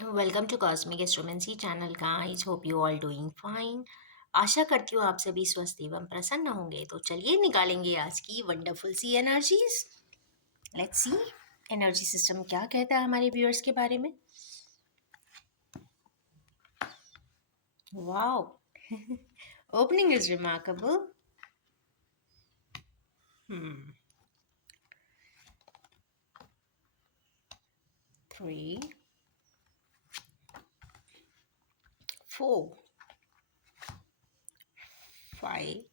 Welcome to cosmic astromancy channel guys, hope you all doing fine. आशा करती हूँ आप सभी स्वस्थ एवं प्रसन्न होंगे। तो चलिए निकालेंगे आज की वंडरफुल सी energies. Let's see energy system क्या कहता है हमारे व्यूअर्स के बारे में। Wow, opening is remarkable. hmm 3 4 5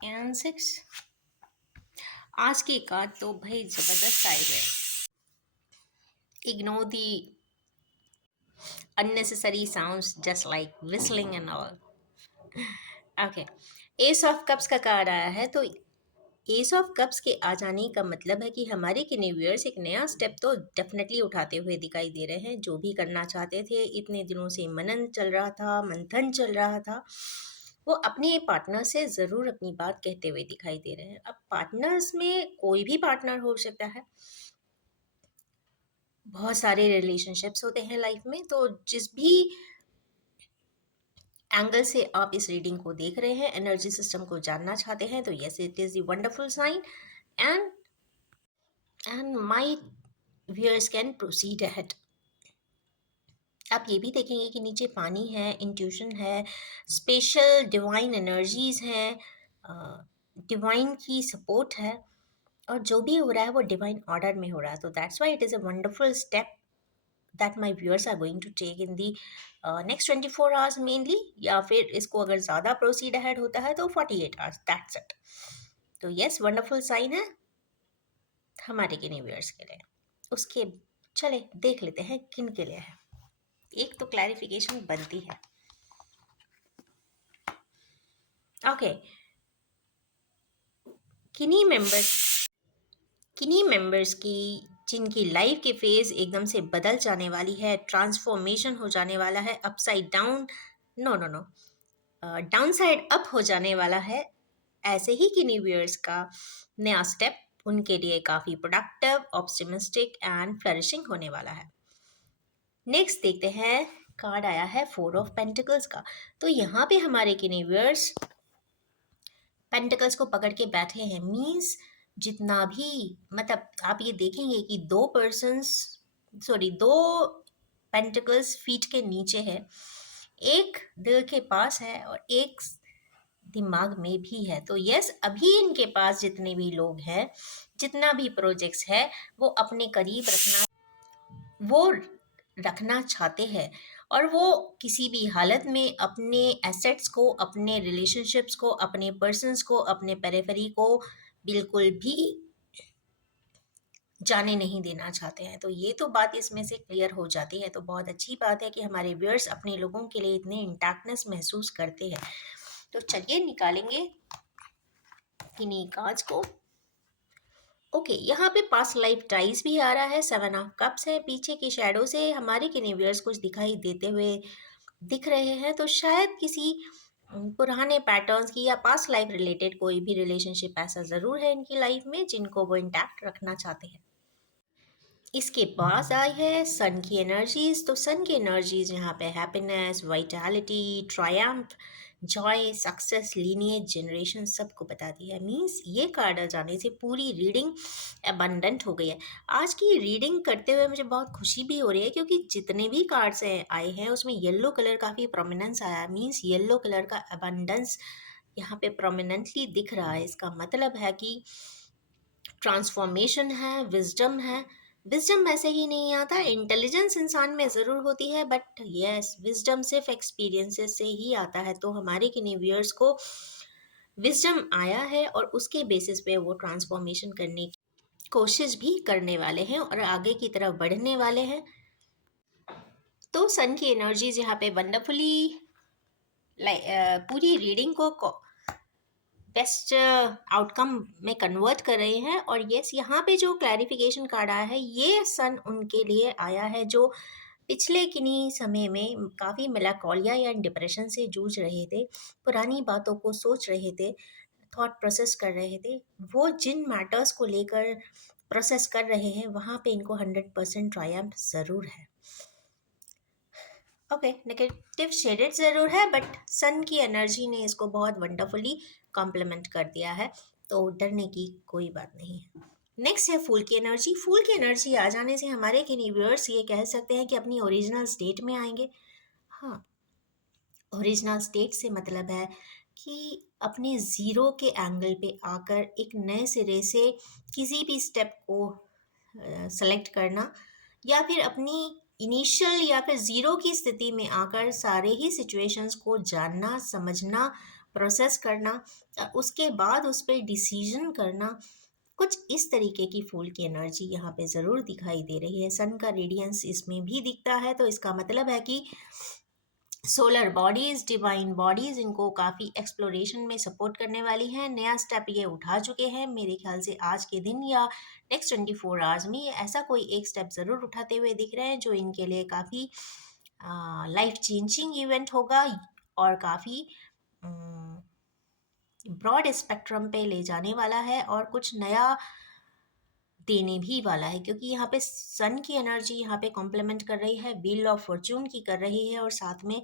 and 6। आज की कार्ड तो भाई जबरदस्त आई है। Ignore the unnecessary sounds just like whistling and all. Okay, ace of cups का कार्ड आया है। तो एस ऑफ कप्स के आ जाने का मतलब है कि हमारे व्यूअर्स एक नया स्टेप तो डेफिनेटली उठाते हुए दिखाई दे रहे हैं। जो भी करना चाहते थे, इतने दिनों से मनन चल रहा था, मंथन चल रहा था, वो अपने पार्टनर से ज़रूर अपनी बात कहते हुए दिखाई दे रहे हैं। अब पार्टनर्स में कोई भी पार्टनर हो सकता है, बहुत सारे रिलेशनशिप्स होते हैं लाइफ में। तो जिस भी एंगल से आप इस रीडिंग को देख रहे हैं, एनर्जी सिस्टम को जानना चाहते हैं, तो yes, it is the wonderful sign. And my viewers can proceed ahead. आप ये भी देखेंगे कि नीचे पानी है, इंट्यूशन है, स्पेशल डिवाइन एनर्जीज हैं, डिवाइन की सपोर्ट है, और जो भी हो रहा है वो डिवाइन ऑर्डर में हो रहा है। तो that's why it is a wonderful step that my viewers are going to take in the next 24 hours mainly, या फिर इसको अगर ज़्यादा प्रोसीड अहेड होता है तो 48 आवर्स, दैट्स इट। तो यस, वंडरफुल साइन है हमारे किन्हीं व्यूअर्स के लिए। उसके चले देख लेते हैं किन के लिए है। एक तो क्लैरिफिकेशन बनती है। ओके, किन्हीं मेंबर्स किन्हीं मेंबर्स की जिनकी लाइफ के फेज एकदम से बदल जाने वाली है, ट्रांसफॉर्मेशन हो जाने वाला है, upside down, no no no, down side up हो जाने वाला है। ऐसे ही किन्हीं व्यूअर्स का नया स्टेप उनके लिए काफ़ी प्रोडक्टिव, ऑप्टिमिस्टिक एंड फ्लरिशिंग होने वाला है। नेक्स्ट देखते हैं, कार्ड आया है 4 ऑफ पेंटिकल्स का। तो यहाँ पे हमारे किन्हीं व्यूअर्स पेंटिकल्स को पकड़ के बैठे हैं। मीन्स जितना भी, मतलब आप ये देखेंगे कि दो पेंटिकल्स फीट के नीचे है, एक दिल के पास है और एक दिमाग में भी है। तो यस, अभी इनके पास जितने भी लोग हैं, जितना भी प्रोजेक्ट्स है, वो रखना चाहते हैं, और वो किसी भी हालत में अपने एसेट्स को, अपने रिलेशनशिप्स को, अपने पर्सन्स को, अपने पेरिफेरी को बिल्कुल भी जाने नहीं देना चाहते हैं। तो ये तो बात इसमें से क्लियर हो जाती है। तो बहुत अच्छी बात है कि हमारे व्यूअर्स अपने लोगों के लिए इतने इंटैक्टनेस महसूस करते हैं। तो चलिए निकालेंगे किन्हीं कार्ड्स को। ओके, यहाँ पे पास्ट लाइफ टाइज भी आ रहा है, 7 ऑफ कप्स है। पीछे की शैडो से हमारे किन्हीं व्यूअर्स कुछ दिखाई देते हुए दिख रहे हैं। तो शायद किसी पुराने पैटर्न्स की या पास्ट लाइफ रिलेटेड कोई भी रिलेशनशिप ऐसा ज़रूर है इनकी लाइफ में जिनको वो इंटैक्ट रखना चाहते हैं। इसके पास आई है सन की एनर्जीज। तो सन की एनर्जीज यहाँ पे happiness, vitality, Triumph, Joy, success, lineage, generation सबको बताती है। मींस ये कार्ड आ जाने से पूरी रीडिंग अबंडेंट हो गई है। आज की रीडिंग करते हुए मुझे बहुत खुशी भी हो रही है, क्योंकि जितने भी कार्ड्स आए हैं उसमें येलो कलर काफ़ी प्रोमिनेंस आया है। मींस येलो कलर का अबंडेंस यहाँ पे प्रोमिनेंटली दिख रहा है। इसका मतलब है कि ट्रांसफॉर्मेशन है, विजडम है। विजडम ऐसे ही नहीं आता, इंटेलिजेंस इंसान में ज़रूर होती है, बट यस, विजडम सिर्फ एक्सपीरियंसेस से ही आता है। तो हमारे किन्हीं व्यूअर्स को विजडम आया है और उसके बेसिस पे वो ट्रांसफॉर्मेशन करने की कोशिश भी करने वाले हैं और आगे की तरफ बढ़ने वाले हैं। तो सन की एनर्जीज यहाँ पे वंडरफुली पूरी रीडिंग को बेस्ट आउटकम में कन्वर्ट कर रहे हैं। और यस, यहाँ पे जो क्लैरिफिकेशन कार्ड आया है, ये सन उनके लिए आया है जो पिछले किन्हीं समय में काफ़ी मेलाकोलिया या डिप्रेशन से जूझ रहे थे, पुरानी बातों को सोच रहे थे, थॉट प्रोसेस कर रहे थे। वो जिन मैटर्स को लेकर प्रोसेस कर रहे हैं, वहाँ पे इनको 100% ट्रायम्फ ज़रूर है। ओके, नेगेटिव शेडेड ज़रूर है, बट सन की एनर्जी ने इसको बहुत वंडरफुली कॉम्प्लीमेंट कर दिया है, तो डरने की कोई बात नहीं है। नेक्स्ट है फूल की एनर्जी। फूल की एनर्जी आ जाने से हमारे व्यूअर्स ये कह सकते हैं कि अपनी ओरिजिनल स्टेट में आएंगे। हाँ, ओरिजिनल स्टेट से मतलब है कि अपने ज़ीरो के एंगल पे आकर एक नए सिरे से किसी भी स्टेप को सेलेक्ट करना, या फिर अपनी इनिशियल या फिर ज़ीरो की स्थिति में आकर सारे ही सिचुएशंस को जानना, समझना, प्रोसेस करना, उसके बाद उस पर डिसीजन करना, कुछ इस तरीके की फूल की एनर्जी यहाँ पे ज़रूर दिखाई दे रही है। सन का रेडियंस इसमें भी दिखता है, तो इसका मतलब है कि सोलर बॉडीज, डिवाइन बॉडीज इनको काफ़ी एक्सप्लोरेशन में सपोर्ट करने वाली हैं। नया स्टेप ये उठा चुके हैं, मेरे ख्याल से आज के दिन या नेक्स्ट 24 आवर्स में ये ऐसा कोई एक स्टेप ज़रूर उठाते हुए दिख रहे हैं जो इनके लिए काफ़ी लाइफ चेंजिंग इवेंट होगा, और काफ़ी ब्रॉड स्पेक्ट्रम पे ले जाने वाला है, और कुछ नया देने भी वाला है, क्योंकि यहाँ पे सन की एनर्जी यहाँ पे कॉम्प्लीमेंट कर रही है, व्हील ऑफ फॉर्चून की कर रही है, और साथ में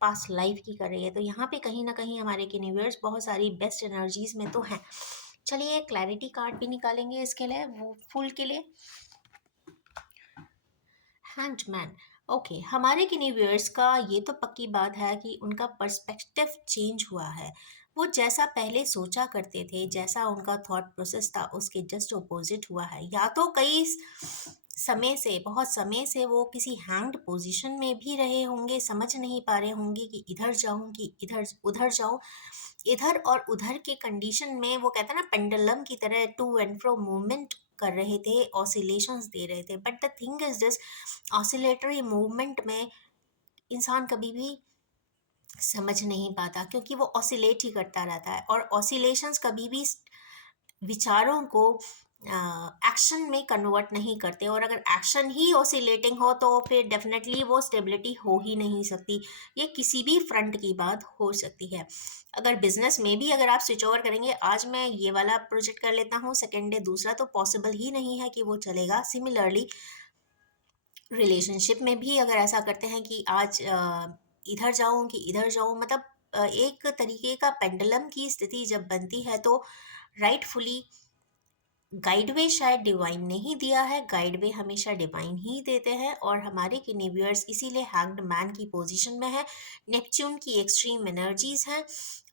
पास्ट लाइफ की कर रही है। तो यहाँ पे कहीं ना कहीं हमारे यूनिवर्स बहुत सारी बेस्ट एनर्जीज में तो हैं। चलिए क्लैरिटी कार्ड भी निकालेंगे इसके लिए, वो फुल के लिए। हैंडमैन। ओके, हमारे यूनिवर्स का ये तो पक्की बात है कि उनका पर्सपेक्टिव चेंज हुआ है। वो जैसा पहले सोचा करते थे, जैसा उनका थॉट प्रोसेस था, उसके जस्ट अपोजिट हुआ है। या तो कई समय से, बहुत समय से वो किसी हैंग्ड पोजीशन में भी रहे होंगे, समझ नहीं पा रहे होंगे कि इधर जाऊं कि इधर उधर जाऊं। इधर और उधर के कंडीशन में वो कहता है ना, पेंडुलम की तरह टू एंड फ्रो मूवमेंट कर रहे थे, ऑसिलेशंस दे रहे थे। But the thing is this, oscillatory movement में इंसान कभी भी समझ नहीं पाता, क्योंकि वो ऑसिलेट ही करता रहता है, और ऑसिलेशंस कभी भी विचारों को एक्शन में कन्वर्ट नहीं करते। और अगर एक्शन ही ऑसिलेटिंग हो तो फिर डेफिनेटली वो स्टेबिलिटी हो ही नहीं सकती। ये किसी भी फ्रंट की बात हो सकती है। अगर बिजनेस में भी अगर आप स्विच ओवर करेंगे, आज मैं ये वाला प्रोजेक्ट कर लेता हूँ, सेकेंड डे दूसरा, तो पॉसिबल ही नहीं है कि वो चलेगा। सिमिलरली रिलेशनशिप में भी अगर ऐसा करते हैं कि आज इधर जाऊं कि इधर जाऊं, मतलब एक तरीके का पेंडुलम की स्थिति जब बनती है, तो राइटफुली गाइडवे शायद डिवाइन ने ही दिया है। गाइडवे हमेशा डिवाइन ही देते हैं, और हमारे किनिवियर्स इसीलिए हैंग्ड मैन की पोजीशन में है। नेपच्यून की एक्सट्रीम एनर्जीज हैं,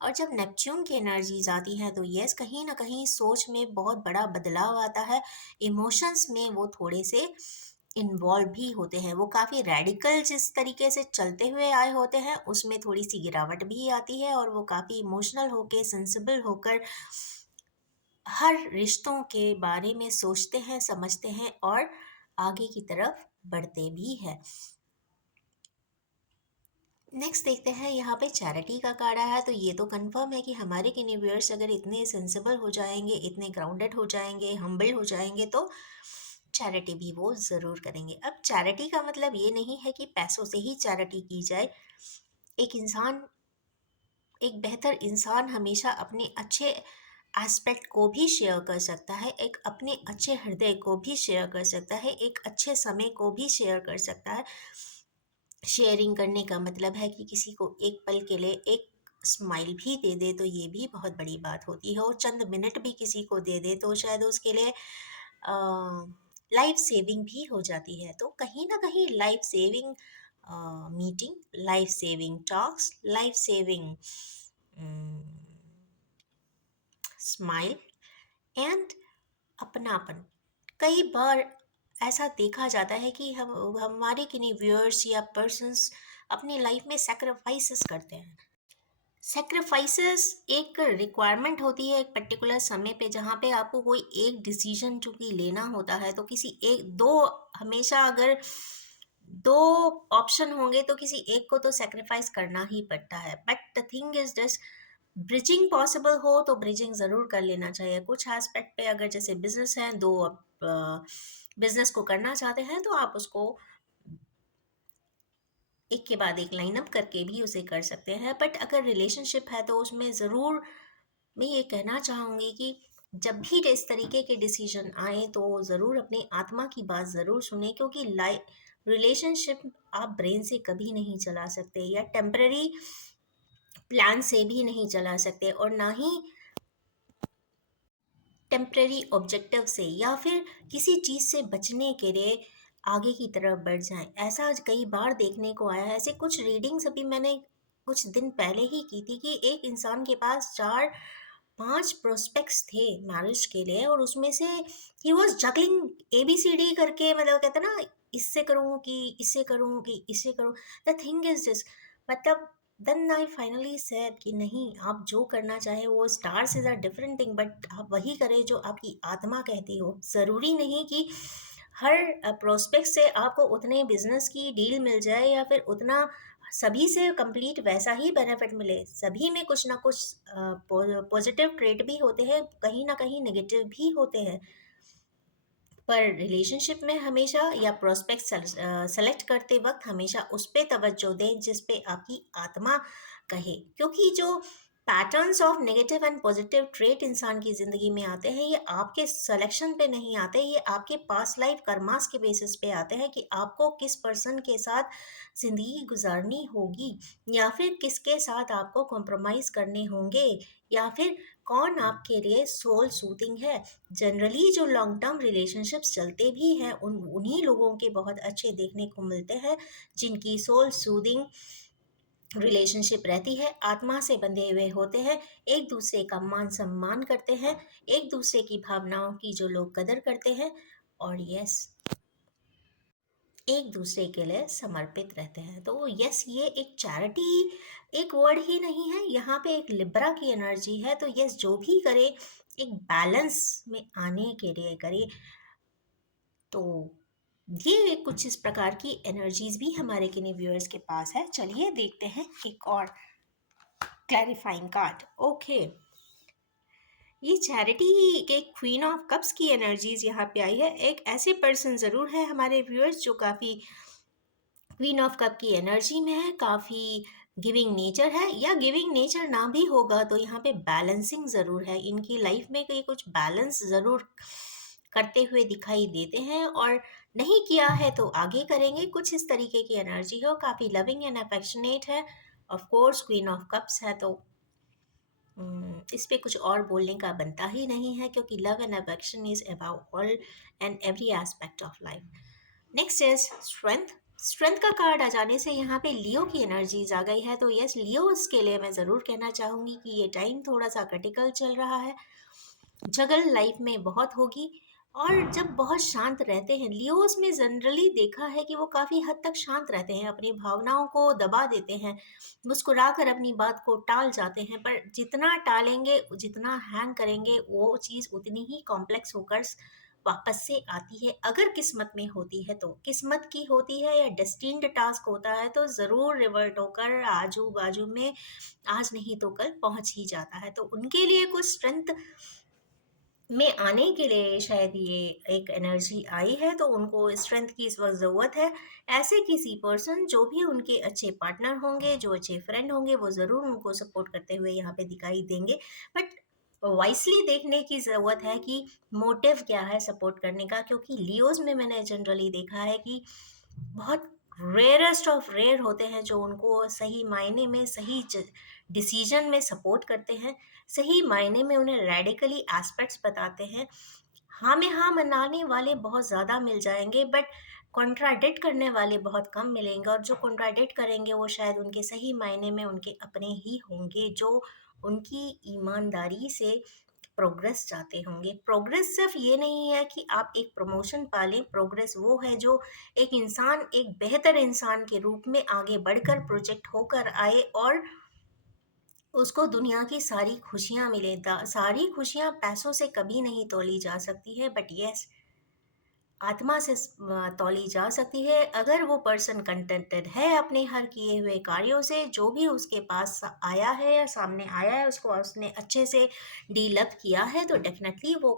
और जब नेपच्यून की एनर्जीज आती हैं तो यस, कहीं ना कहीं सोच में बहुत बड़ा बदलाव आता है। इमोशंस में वो थोड़े से इन्वॉल्व भी होते हैं। वो काफ़ी रेडिकल जिस तरीके से चलते हुए आए होते हैं, उसमें थोड़ी सी गिरावट भी आती है, और वो काफ़ी इमोशनल होकर, सेंसिबल होकर हर रिश्तों के बारे में सोचते हैं, समझते हैं, और आगे की तरफ बढ़ते भी हैं। नेक्स्ट देखते हैं, यहाँ पे चैरिटी का कार्ड आया है, तो ये तो कंफर्म है कि हमारे यूनिवर्स अगर इतने सेंसिबल हो जाएंगे, इतने ग्राउंडेड हो जाएंगे, हम्बल हो जाएंगे, तो चैरिटी भी वो ज़रूर करेंगे। अब चैरिटी का मतलब ये नहीं है कि पैसों से ही चैरिटी की जाए। एक इंसान, एक बेहतर इंसान हमेशा अपने अच्छे एस्पेक्ट को भी शेयर कर सकता है, एक अपने अच्छे हृदय को भी शेयर कर सकता है, एक अच्छे समय को भी शेयर कर सकता है। शेयरिंग करने का मतलब है कि किसी को एक पल के लिए एक स्माइल भी दे दे, तो ये भी बहुत बड़ी बात होती है। और चंद मिनट भी किसी को दे दे तो शायद उसके लिए लाइफ सेविंग भी हो जाती है। तो कहीं ना कहीं life saving meeting, life saving talks, life saving smile and अपनापन, कई बार ऐसा देखा जाता है कि हम हमारे किन्हीं व्यूअर्स या पर्सन्स अपनी लाइफ में सेक्रीफाइसेस करते हैं। सेक्रीफाइसेस एक रिक्वायरमेंट होती है एक पर्टिकुलर समय पे, जहाँ पे आपको कोई एक डिसीजन चूंकि लेना होता है, तो किसी एक दो, हमेशा अगर दो ऑप्शन होंगे तो किसी एक को तो सेक्रीफाइस करना ही पड़ता है। But the thing is this, bridging possible हो तो ब्रिजिंग ज़रूर कर लेना चाहिए। कुछ एस्पेक्ट पे अगर जैसे बिजनेस है, दो बिजनेस को करना चाहते हैं, तो आप उसको एक के बाद एक लाइन अप करके भी उसे कर सकते हैं। बट अगर रिलेशनशिप है तो उसमें ज़रूर मैं ये कहना चाहूँगी कि जब भी इस तरीके के डिसीजन आए तो ज़रूर अपनी आत्मा की बात ज़रूर सुने, क्योंकि रिलेशनशिप आप ब्रेन से कभी नहीं चला सकते, या टेम्पररी प्लान से भी नहीं चला सकते, और ना ही टेम्पररी ऑब्जेक्टिव से या फिर किसी चीज़ से बचने के लिए आगे की तरफ बढ़ जाएं। ऐसा आज कई बार देखने को आया है। ऐसे कुछ रीडिंग्स अभी मैंने कुछ दिन पहले ही की थी कि एक इंसान के पास 4-5 प्रोस्पेक्ट्स थे मैरिज के लिए, और उसमें से ही वाज जगलिंग ABCD करके, मतलब कहते हैं ना, इससे करूँ कि इससे करूँ कि इससे करूँ। द थिंग इज दिस, मतलब देन आई फाइनली सेड कि नहीं, आप जो करना चाहे वो stars is a different thing, but आप वही करें जो आपकी आत्मा कहती हो। ज़रूरी नहीं कि हर प्रोस्पेक्ट से आपको उतने बिजनेस की डील मिल जाए या फिर उतना सभी से कंप्लीट वैसा ही बेनिफिट मिले। सभी में कुछ ना कुछ पॉजिटिव ट्रेट भी होते हैं, कहीं ना कहीं नेगेटिव भी होते हैं। पर रिलेशनशिप में हमेशा या प्रोस्पेक्ट सेलेक्ट करते वक्त हमेशा उस पे तवज्जो दें जिस पे आपकी आत्मा कहे, क्योंकि जो patterns of negative and positive trait इंसान की ज़िंदगी में आते हैं, ये आपके सिलेक्शन पे नहीं आते, ये आपके पास्ट लाइफ कर्मास के बेसिस पे आते हैं कि आपको किस पर्सन के साथ ज़िंदगी गुजारनी होगी, या फिर किसके साथ आपको कॉम्प्रोमाइज़ करने होंगे, या फिर कौन आपके लिए सोल सूथिंग है। जनरली जो लॉन्ग टर्म रिलेशनशिप्स चलते भी हैं उन्हीं लोगों के बहुत अच्छे देखने को मिलते हैं जिनकी सोल सूदिंग रिलेशनशिप रहती है, आत्मा से बंधे हुए होते हैं, एक दूसरे का मान सम्मान करते हैं, एक दूसरे की भावनाओं की जो लोग कदर करते हैं, और यस, एक दूसरे के लिए समर्पित रहते हैं। तो यस, ये एक चैरिटी एक वर्ड ही नहीं है, यहाँ पे एक लिब्रा की एनर्जी है। तो यस, जो भी करे एक बैलेंस में आने के लिए करे। तो ये कुछ इस प्रकार की एनर्जीज भी हमारे किन्हीं व्यूअर्स के पास है। चलिए देखते हैं एक और क्लैरिफाइंग कार्ड। ओके, ये चैरिटी के क्वीन ऑफ कप्स की एनर्जीज यहाँ पे आई है। एक ऐसे पर्सन ज़रूर है हमारे व्यूअर्स जो काफ़ी क्वीन ऑफ कप की एनर्जी में है, काफ़ी गिविंग नेचर है, या गिविंग नेचर ना भी होगा तो यहाँ पे बैलेंसिंग ज़रूर है इनकी लाइफ में, कहीं कुछ बैलेंस ज़रूर करते हुए दिखाई देते हैं, और नहीं किया है तो आगे करेंगे। कुछ इस तरीके की एनर्जी हो, काफ़ी लविंग एंड अफेक्शनेट है। Of course queen of cups है तो इस पे कुछ और बोलने का बनता ही नहीं है, क्योंकि love and affection is about all and every aspect of life. Next is strength. Strength का कार्ड आ जाने से यहाँ पे लियो की एनर्जीज आ गई है। तो यस, लियो के लिए मैं ज़रूर कहना चाहूँगी कि ये टाइम थोड़ा सा क्रिटिकल चल रहा है। जगल लाइफ में बहुत होगी, और जब बहुत शांत रहते हैं लियोस में, जनरली देखा है कि वो काफ़ी हद तक शांत रहते हैं, अपनी भावनाओं को दबा देते हैं, मुस्कुरा कर अपनी बात को टाल जाते हैं। पर जितना टालेंगे, जितना हैंग करेंगे, वो चीज़ उतनी ही कॉम्प्लेक्स होकर वापस से आती है। अगर किस्मत में होती है तो, किस्मत की होती है या डेस्टिन्ड टास्क होता है तो ज़रूर रिवर्ट होकर आजू बाजू में आज नहीं तो कल पहुंच ही जाता है। तो उनके लिए कुछ स्ट्रेंथ में आने के लिए शायद ये एक एनर्जी आई है, तो उनको स्ट्रेंथ की इस वक्त ज़रूरत है। ऐसे किसी पर्सन जो भी उनके अच्छे पार्टनर होंगे, जो अच्छे फ्रेंड होंगे, वो ज़रूर उनको सपोर्ट करते हुए यहाँ पे दिखाई देंगे। बट वाइसली देखने की ज़रूरत है कि मोटिव क्या है सपोर्ट करने का, क्योंकि लियोज में मैंने जनरली देखा है कि बहुत रेयरेस्ट ऑफ रेयर होते हैं जो उनको सही मायने में सही डिसीजन में सपोर्ट करते हैं, सही मायने में उन्हें रेडिकली एस्पेक्ट्स बताते हैं। हाँ में हाँ मनाने वाले बहुत ज़्यादा मिल जाएंगे, बट कॉन्ट्राडिक्ट करने वाले बहुत कम मिलेंगे, और जो कॉन्ट्राडिक्ट करेंगे वो शायद उनके सही मायने में उनके अपने ही होंगे, जो उनकी ईमानदारी से प्रोग्रेस चाहते होंगे। प्रोग्रेस सिर्फ ये नहीं है कि आप एक प्रमोशन पालें, प्रोग्रेस वो है जो एक इंसान एक बेहतर इंसान के रूप में आगे बढ़कर प्रोजेक्ट होकर आए, और उसको दुनिया की सारी खुशियाँ मिले। सारी खुशियाँ पैसों से कभी नहीं तोली जा सकती है, बट यस, आत्मा से तौली जा सकती है। अगर वो पर्सन कंटेंटेड है अपने हर किए हुए कार्यों से, जो भी उसके पास आया है या सामने आया है उसको उसने अच्छे से डील अप किया है, तो डेफिनेटली वो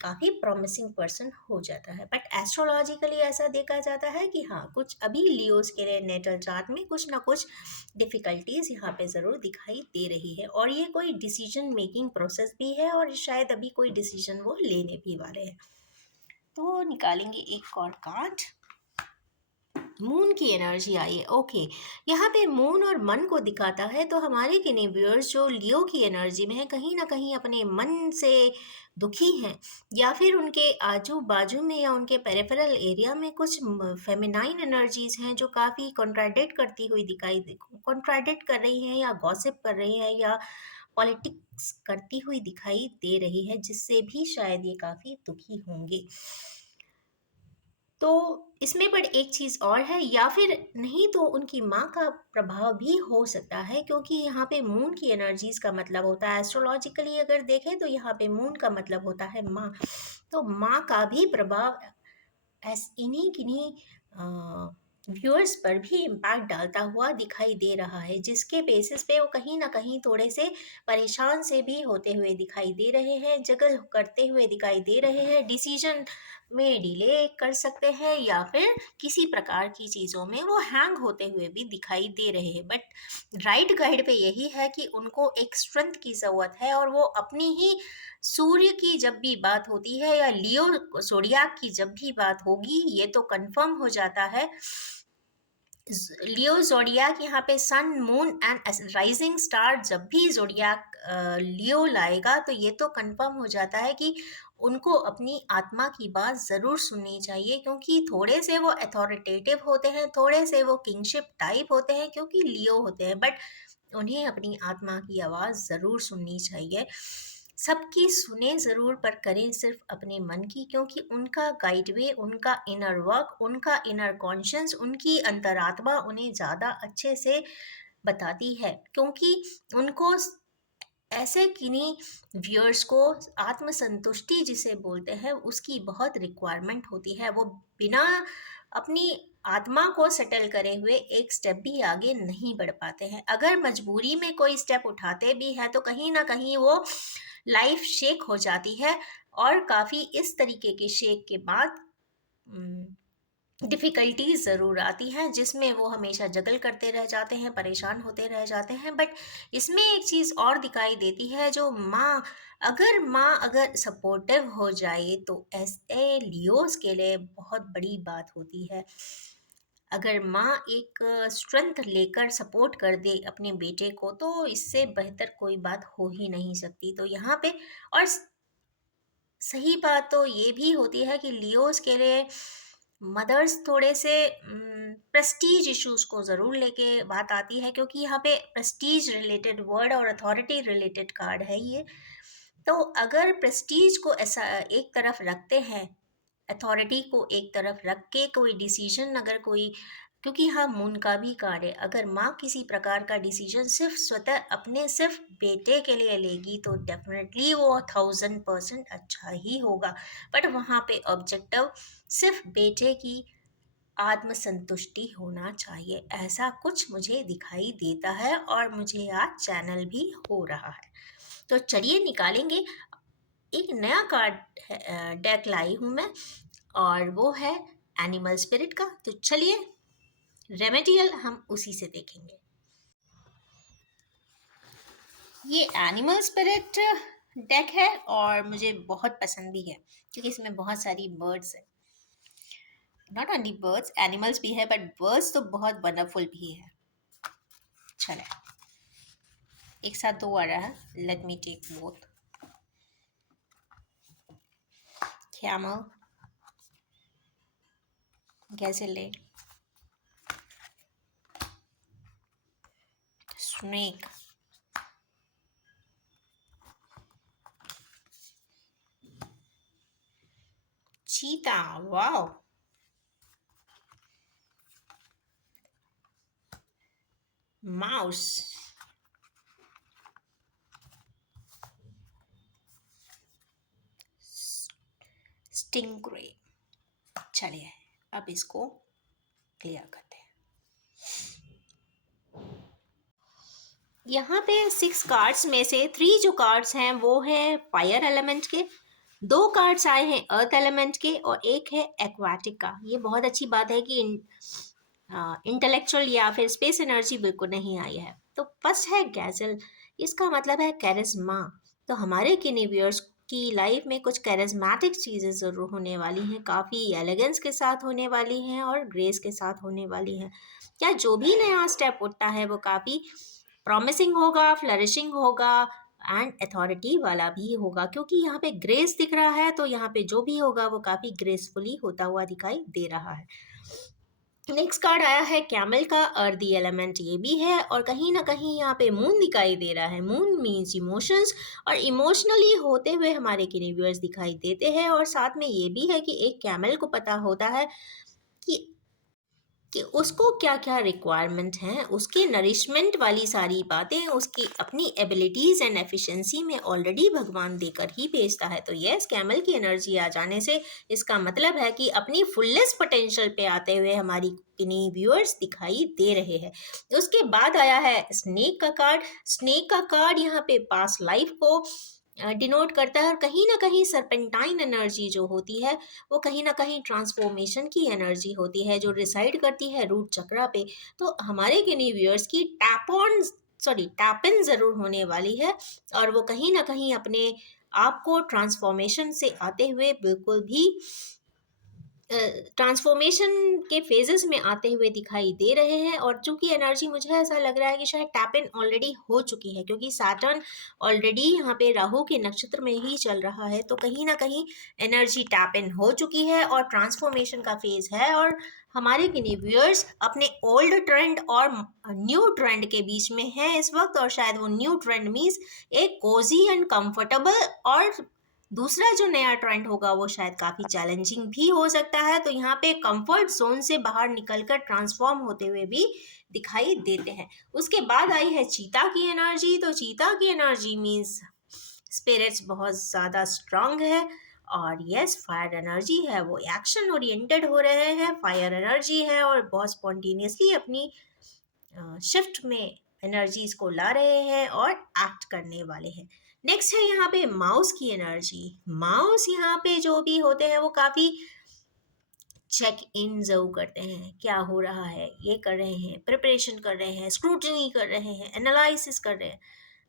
काफ़ी प्रॉमिसिंग पर्सन हो जाता है। बट एस्ट्रोलॉजिकली ऐसा देखा जाता है कि हाँ, कुछ अभी लियोस के लिए नेटल चार्ट में कुछ ना कुछ डिफ़िकल्टीज यहाँ पे ज़रूर दिखाई दे रही है, और ये कोई डिसीजन मेकिंग प्रोसेस भी है, और शायद अभी कोई डिसीजन वो लेने भी वाले हैं। तो निकालेंगे एक और कार्ड। मून की एनर्जी आई है, ओके। यहाँ पे मून और मन को दिखाता है, तो हमारे किन्हीं व्यूअर्स जो लियो की एनर्जी में है, कहीं ना कहीं अपने मन से दुखी हैं, या फिर उनके आजू बाजू में या उनके पेरिफेरल एरिया में कुछ फेमिनाइन एनर्जीज हैं जो काफ़ी कॉन्ट्राडिक्ट करती हुई कॉन्ट्राडिक्ट कर रही हैं, या गॉसिप कर रही हैं, या पॉलिटिक्स करती हुई दिखाई दे रही है, जिससे भी शायद ये काफ़ी दुखी होंगे। तो इसमें पर एक चीज़ और है, या फिर नहीं तो उनकी माँ का प्रभाव भी हो सकता है, क्योंकि यहाँ पे मून की एनर्जीज का मतलब होता है, एस्ट्रोलॉजिकली अगर देखें तो यहाँ पे मून का मतलब होता है माँ। तो माँ का भी प्रभाव ऐस इन्हीं किन्हीं व्यूअर्स पर भी इम्पैक्ट डालता हुआ दिखाई दे रहा है, जिसके बेसिस पे वो कहीं ना कहीं थोड़े से परेशान से भी होते हुए दिखाई दे रहे हैं, जगल करते हुए दिखाई दे रहे हैं, डिसीजन में डिले कर सकते हैं, या फिर किसी प्रकार की चीज़ों में वो हैंग होते हुए भी दिखाई दे रहे हैं। बट राइट गाइड पे यही है कि उनको एक स्ट्रेंथ की ज़रूरत है, और वो अपनी ही सूर्य की जब भी बात होती है, या लियो जोडियाक की जब भी बात होगी, ये तो कंफर्म हो जाता है। लियो जोडियाक यहाँ पे sun moon and rising star जब भी जोडियाक लियो लाएगा, तो ये तो कंफर्म हो जाता है कि उनको अपनी आत्मा की बात ज़रूर सुननी चाहिए, क्योंकि थोड़े से वो अथॉरिटेटिव होते हैं, थोड़े से वो किंगशिप टाइप होते हैं, क्योंकि लियो होते हैं। बट उन्हें अपनी आत्मा की आवाज़ ज़रूर सुननी चाहिए। सबकी सुने ज़रूर, पर करें सिर्फ अपने मन की, क्योंकि उनका गाइडवे, उनका इनर वर्क, उनका इनर कॉन्शियस, उनकी अंतरात्मा उन्हें ज़्यादा अच्छे से बताती है, क्योंकि उनको ऐसे किन्हीं व्यूअर्स को आत्मसंतुष्टि जिसे बोलते हैं, उसकी बहुत रिक्वायरमेंट होती है। वो बिना अपनी आत्मा को सेटल करे हुए एक स्टेप भी आगे नहीं बढ़ पाते हैं। अगर मजबूरी में कोई स्टेप उठाते भी हैं, तो कहीं ना कहीं वो लाइफ शेक हो जाती है, और काफ़ी इस तरीके के शेक के बाद डिफ़िकल्टीज़ ज़रूर आती हैं, जिसमें वो हमेशा जगल करते रह जाते हैं, परेशान होते रह जाते हैं। बट इसमें एक चीज़ और दिखाई देती है, जो माँ अगर सपोर्टिव हो जाए, तो ऐसे लियोज़ के लिए बहुत बड़ी बात होती है। अगर माँ एक स्ट्रेंथ लेकर सपोर्ट कर दे अपने बेटे को, तो इससे बेहतर कोई बात हो ही नहीं सकती। तो यहाँ पे और सही बात तो ये भी होती है कि लियोज़ के लिए मदर्स थोड़े से प्रेस्टीज इश्यूज को ज़रूर लेके बात आती है, क्योंकि यहाँ पे प्रेस्टीज रिलेटेड वर्ड और अथॉरिटी रिलेटेड कार्ड है ये। तो अगर प्रेस्टीज को ऐसा एक तरफ रखते हैं, अथॉरिटी को एक तरफ रख के कोई डिसीजन अगर कोई, क्योंकि हाँ मून का भी कार्ड है, अगर माँ किसी प्रकार का डिसीजन सिर्फ स्वतः अपने सिर्फ बेटे के लिए लेगी, तो डेफिनेटली वो 1000% अच्छा ही होगा। बट वहाँ पे ऑब्जेक्टिव सिर्फ बेटे की आत्मसंतुष्टि होना चाहिए, ऐसा कुछ मुझे दिखाई देता है, और मुझे आज चैनल भी हो रहा है। तो चलिए निकालेंगे। एक नया कार्ड डेक लाई हूँ मैं, और वो है एनिमल स्पिरिट का। तो चलिए रेमेडियल हम उसी से देखेंगे। ये एनिमल स्पिरिट डेक है, और मुझे बहुत पसंद भी है, क्योंकि इसमें बहुत सारी बर्ड्स है। नॉट ओनली बर्ड्स, एनिमल्स भी है, बट बर्ड्स तो बहुत वंडरफुल भी है। चले, एक साथ दो आ रहा है, let me take both. Camel, gazelle, snake, cheetah, wow, mouse, stingray. चलिए अब इसको क्लियर करते हैं। यहाँ पे 6 कार्ड्स में से 3 जो कार्ड्स हैं वो है फायर एलिमेंट के, 2 कार्ड्स आए हैं अर्थ एलिमेंट के, और एक है एक्वाटिक का। ये बहुत अच्छी बात है कि इंटेलेक्चुअल या फिर स्पेस एनर्जी बिल्कुल नहीं आई है। तो फर्स्ट है गैजल, इसका मतलब है कैरिज्मा। तो हमारे किन्हीं व्यूअर्स कि लाइफ में कुछ कैरिस्मेटिक चीज़ें ज़रूर होने वाली हैं, काफ़ी एलिगेंस के साथ होने वाली हैं और ग्रेस के साथ होने वाली हैं। क्या जो भी नया स्टेप उठता है वो काफ़ी प्रॉमिसिंग होगा, फ्लरिशिंग होगा एंड अथॉरिटी वाला भी होगा, क्योंकि यहाँ पे ग्रेस दिख रहा है, तो यहाँ पे जो भी होगा वो काफ़ी ग्रेसफुली होता हुआ दिखाई दे रहा है। नेक्स्ट कार्ड आया है कैमल का, अर्दी एलिमेंट ये भी है, और कहीं ना कहीं यहाँ पे मून दिखाई दे रहा है। मून मीन्स इमोशंस, और इमोशनली होते हुए हमारे व्यूअर्स दिखाई देते हैं। और साथ में ये भी है कि एक कैमल को पता होता है कि उसको क्या क्या रिक्वायरमेंट हैं, उसके नरिशमेंट वाली सारी बातें उसकी अपनी एबिलिटीज़ एंड एफिशिएंसी में ऑलरेडी भगवान देकर ही भेजता है। तो यस, कैमल की एनर्जी आ जाने से इसका मतलब है कि अपनी फुलेस्ट पोटेंशियल पे आते हुए हमारी किन्हीं व्यूअर्स दिखाई दे रहे हैं। उसके बाद आया है स्नेक का कार्ड। स्नेक का कार्ड यहाँ पे पास्ट लाइफ को डिनोट करता है, और कहीं ना कहीं सरपेंटाइन एनर्जी जो होती है वो कहीं ना कहीं ट्रांसफॉर्मेशन की एनर्जी होती है, जो रिसाइड करती है रूट चक्रा पे। तो हमारे किन्हीं व्यूअर्स की टैप इन ज़रूर होने वाली है, और वो कहीं ना कहीं अपने आप को ट्रांसफॉर्मेशन से आते हुए बिल्कुल भी ट्रांसफॉर्मेशन के फेजेस में आते हुए दिखाई दे रहे हैं। और चूंकि एनर्जी मुझे ऐसा लग रहा है कि शायद टैप इन ऑलरेडी हो चुकी है, क्योंकि सैटर्न ऑलरेडी यहाँ पे राहु के नक्षत्र में ही चल रहा है, तो कहीं ना कहीं एनर्जी टैप इन हो चुकी है और ट्रांसफॉर्मेशन का फेज है। और हमारे किन्हीं व्यूअर्स अपने ओल्ड ट्रेंड और न्यू ट्रेंड के बीच में है इस वक्त, और शायद वो न्यू ट्रेंड मीन्स एक कोजी एंड कंफर्टेबल, और दूसरा जो नया ट्रेंड होगा वो शायद काफ़ी चैलेंजिंग भी हो सकता है। तो यहाँ पे कंफर्ट जोन से बाहर निकलकर ट्रांसफॉर्म होते हुए भी दिखाई देते हैं। उसके बाद आई है चीता की एनर्जी। तो चीता की एनर्जी मीन्स स्पिरिट्स बहुत ज़्यादा स्ट्रांग है, और यस, फायर एनर्जी है, वो एक्शन ओरिएंटेड हो रहे हैं, फायर एनर्जी है, और बहुत स्पॉन्टेनियसली अपनी शिफ्ट में एनर्जीज को ला रहे हैं और एक्ट करने वाले हैं। नेक्स्ट है यहाँ पे माउस की एनर्जी। माउस यहाँ पे जो भी होते हैं वो काफ़ी चेक इन जरूर करते हैं, क्या हो रहा है ये कर रहे हैं, प्रिपरेशन कर रहे हैं, स्क्रूटनी कर रहे हैं, एनालिसिस कर रहे हैं।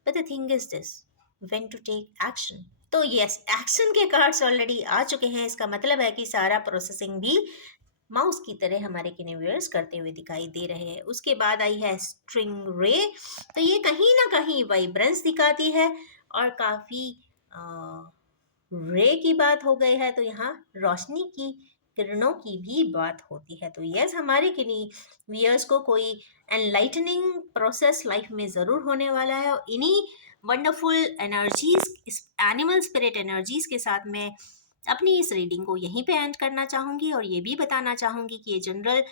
But the thing is this, when to take action. तो यस, एक्शन के कार्ड्स ऑलरेडी आ चुके हैं। इसका मतलब है कि सारा प्रोसेसिंग भी माउस की तरह हमारे किनेवियर्स करते हुए दिखाई दे रहे हैं। उसके बाद आई है स्ट्रिंग रे। तो ये कहीं ना कहीं वाइब्रेंस दिखाती है, और काफ़ी रे की बात हो गई है, तो यहाँ रोशनी की किरणों की भी बात होती है। तो यस, हमारे किन्हीं वियर्स को कोई एनलाइटनिंग प्रोसेस लाइफ में ज़रूर होने वाला है, और इन्हीं वंडरफुल एनर्जीज, इस एनिमल स्पिरिट एनर्जीज के साथ मैं अपनी इस रीडिंग को यहीं पे एंड करना चाहूँगी, और ये भी बताना चाहूँगी कि ये general,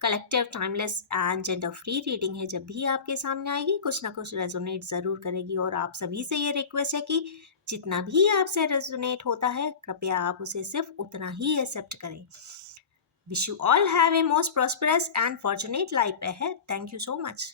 collective, timeless and gender free reading है। जब भी आपके सामने आएगी कुछ ना कुछ रेजोनेट ज़रूर करेगी, और आप सभी से ये रिक्वेस्ट है कि जितना भी आपसे रेजोनेट होता है कृपया आप उसे सिर्फ उतना ही एक्सेप्ट करें। Wish you all have a most prosperous and fortunate life ahead. Thank you so much.